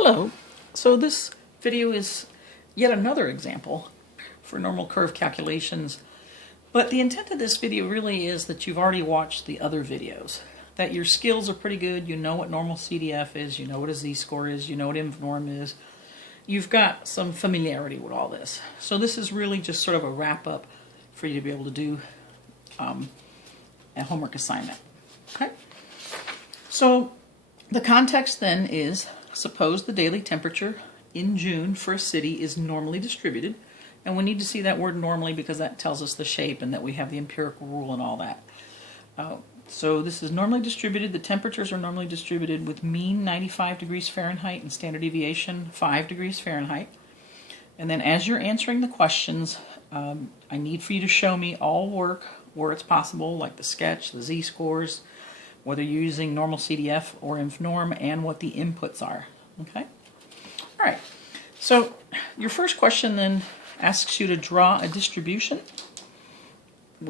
Hello. So this video is yet another example for normal curve calculations, but the intent of this video really is that you've already watched the other videos, that your skills are pretty good, you know what normal CDF is, you know what a z-score is, you know what inv-norm is, you've got some familiarity with all this. So this is really just sort of a wrap-up for you to be able to do a homework assignment. Okay? So the context then is, suppose the daily temperature in June for a city is normally distributed, and we need to see that word normally because that tells us the shape and that we have the empirical rule and all that. So this is normally distributed, the temperatures are normally distributed with mean 95 degrees Fahrenheit and standard deviation 5 degrees Fahrenheit. And then as you're answering the questions, I need for you to show me all work where it's possible, like the sketch, the z-scores, whether you're using normal CDF or inv-norm, and what the inputs are. Okay? All right. So your first question then asks you to draw a distribution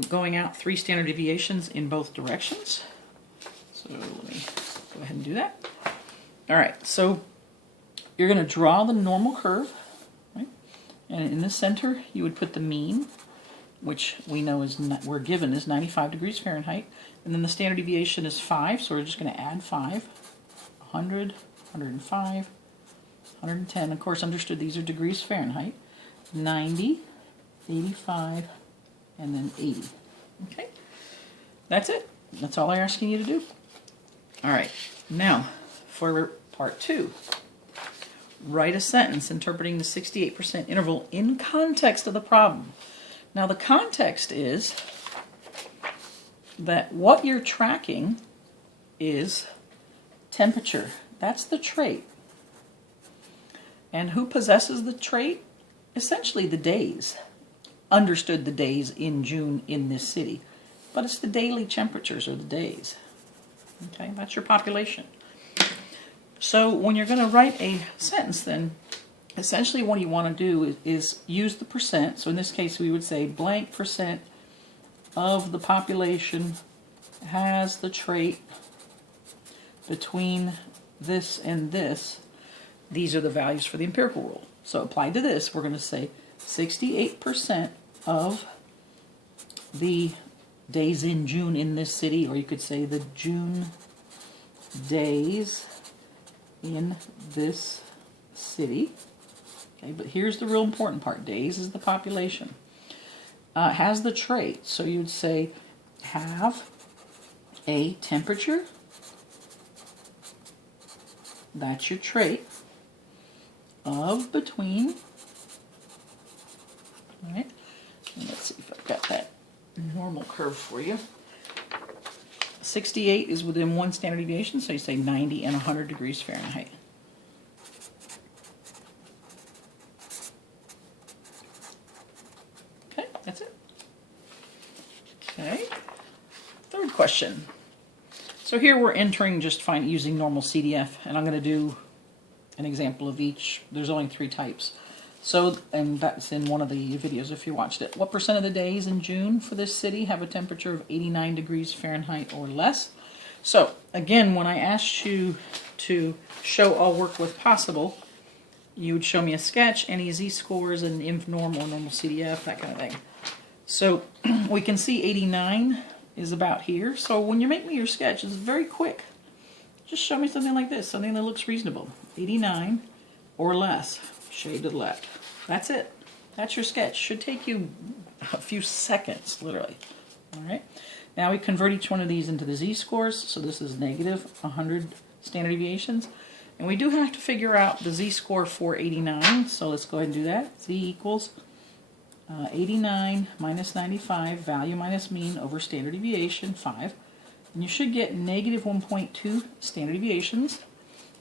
going out 3 standard deviations in both directions. So let me go ahead and do that. All right. So you're going to draw the normal curve, right? And in the center, you would put the mean, which we know is we're given is 95 degrees Fahrenheit. And then the standard deviation is 5, so we're just going to add 5. 100, 105, 110. Of course, understood these are degrees Fahrenheit. 90, 85, and then 80. Okay? That's it. That's all I'm asking you to do. All right. Now, for part 2. Write a sentence interpreting the 68% interval in context of the problem. Now, the context is that what you're tracking is temperature. That's the trait. And who possesses the trait? Essentially the days. Understood the days in June in this city. But it's the daily temperatures or the days. Okay, that's your population. So when you're going to write a sentence then, essentially what you want to do is use the percent. So in this case we would say blank percent of the population has the trait between this and this. These are the values for the empirical rule. So applied to this, we're going to say 68% of the days in June in this city, or you could say the June days in this city. Okay, but here's the real important part. Days is the population. Has the trait. So you'd say have a temperature. That's your trait. Of between. All right. And let's see if I've got that normal curve for you. 68 is within 1 standard deviation, so you say 90 and 100 degrees Fahrenheit. Okay, that's it. Okay. Third question. So here we're entering just fine using normal CDF, and I'm going to do an example of each. There's only 3 types. So, and that's in one of the videos if you watched it. What percent of the days in June for this city have a temperature of 89 degrees Fahrenheit or less? So, again, when I asked you to show all work with possible, you would show me a sketch, any z-scores, and inv-norm or normal CDF, that kind of thing. So, we can see 89 is about here. So when you make me your sketch, it's very quick. Just show me something like this, something that looks reasonable. 89 or less, shade to the left. That's it. That's your sketch. Should take you a few seconds, literally. All right. Now we convert each one of these into the z-scores. So this is negative 100 standard deviations. And we do have to figure out the z-score for 89. So let's go ahead and do that. Z equals 89 minus 95, value minus mean over standard deviation, 5. And you should get negative 1.2 standard deviations.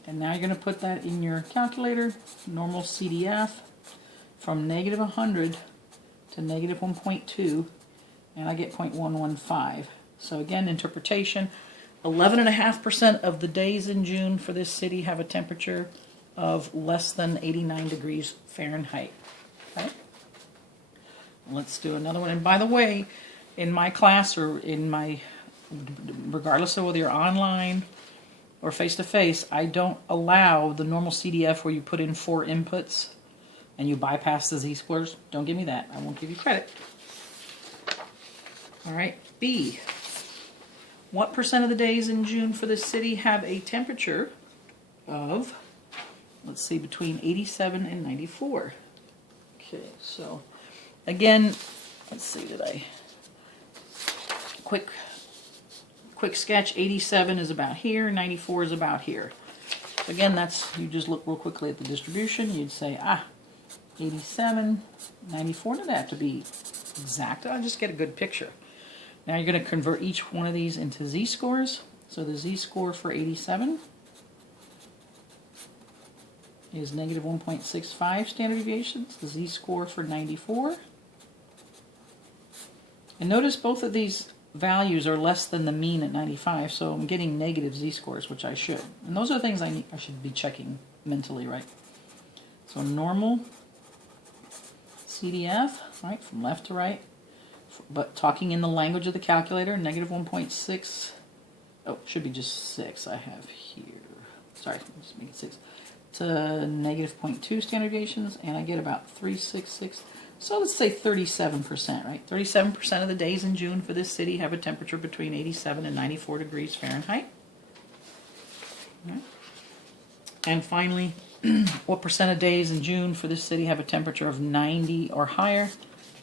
And now you're going to put that in your calculator, normal CDF, from negative 100 to negative 1.2, and I get 0.115. So again, interpretation, 11.5% of the days in June for this city have a temperature of less than 89 degrees Fahrenheit. Okay? Let's do another one. And by the way, in my class or in my, regardless of whether you're online or face-to-face, I don't allow the normal CDF where you put in 4 inputs and you bypass the z-scores. Don't give me that. I won't give you credit. All right, B. What percent of the days in June for this city have a temperature of, let's see, between 87 and 94? Okay, so again, let's see, quick sketch, 87 is about here, 94 is about here. So again, you just look real quickly at the distribution, you'd say, 87, 94, doesn't have to be exact, I'll just get a good picture. Now you're going to convert each one of these into z-scores. So the z-score for 87 is negative 1.65 standard deviations. The z-score for 94. And notice both of these values are less than the mean at 95, so I'm getting negative z-scores, which I should. And those are things I should be checking mentally, right? So normal CDF, right, from left to right. But talking in the language of the calculator, negative 1.6, oh, it should be just 6 I have here. Sorry, I'll just make it 6. To negative 0.2 standard deviations, and I get about 366. So let's say 37%, right? 37% of the days in June for this city have a temperature between 87 and 94 degrees Fahrenheit. Right. And finally, what percent of days in June for this city have a temperature of 90 or higher?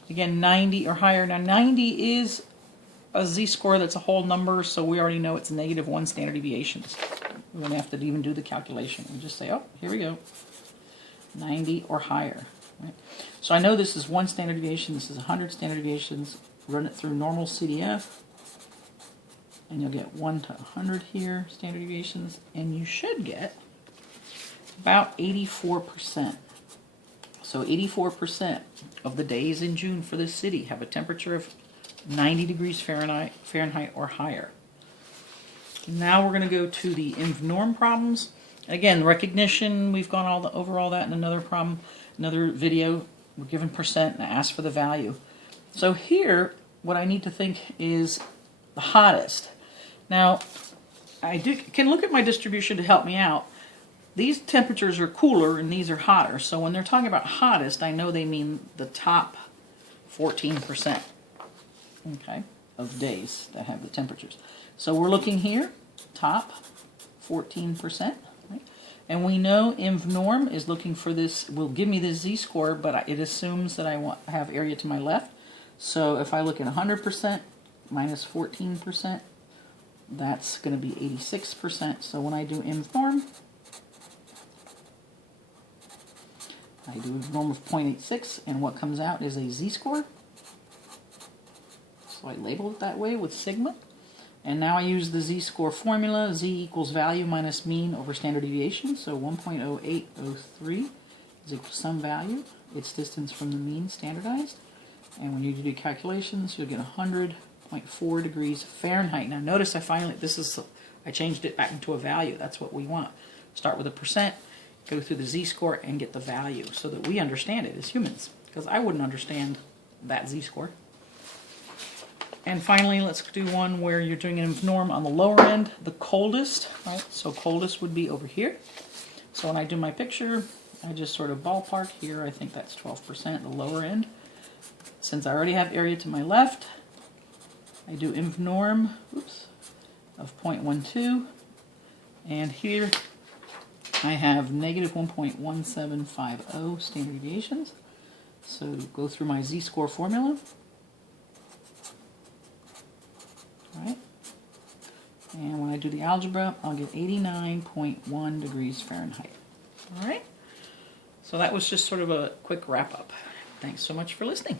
Again, 90 or higher. Now 90 is a z-score that's a whole number, so we already know it's negative 1 standard deviations. We don't have to even do the calculation. We just say, oh, here we go. 90 or higher. Right? So I know this is 1 standard deviation, this is 100 standard deviations. Run it through normal CDF, and you'll get 1 to 100 here, standard deviations, and you should get about 84%. So 84% of the days in June for this city have a temperature of 90 degrees Fahrenheit or higher. Now we're going to go to the inv norm problems. Again, recognition, we've gone over all that in another problem, another video. We're given percent and asked for the value. So here, what I need to think is the hottest. Now, I can look at my distribution to help me out. These temperatures are cooler and these are hotter. So when they're talking about hottest, I know they mean the top 14%, okay, of days that have the temperatures. So we're looking here, top 14%, right? And we know inv norm is looking for this, will give me this z-score, but it assumes that I have area to my left. So if I look at 100% minus 14%, that's going to be 86%. So when I do inv norm, I do a norm of 0.86, and what comes out is a z-score. So I label it that way with sigma. And now I use the z-score formula. Z equals value minus mean over standard deviation. So 1.0803 is equal to some value. It's distance from the mean standardized. And when you do calculations, you'll get 100.4 degrees Fahrenheit. Now notice I changed it back into a value. That's what we want. Start with a percent. Go through the z-score and get the value so that we understand it as humans, because I wouldn't understand that z-score. And finally, let's do one where you're doing an inv norm on the lower end, the coldest, right? So coldest would be over here. So when I do my picture, I just sort of ballpark here. I think that's 12%, the lower end. Since I already have area to my left, I do inv norm, of 0.12, and here I have negative 1.1750 standard deviations. So go through my z-score formula. All right. And when I do the algebra, I'll get 89.1 degrees Fahrenheit. All right. So that was just sort of a quick wrap up. Thanks so much for listening.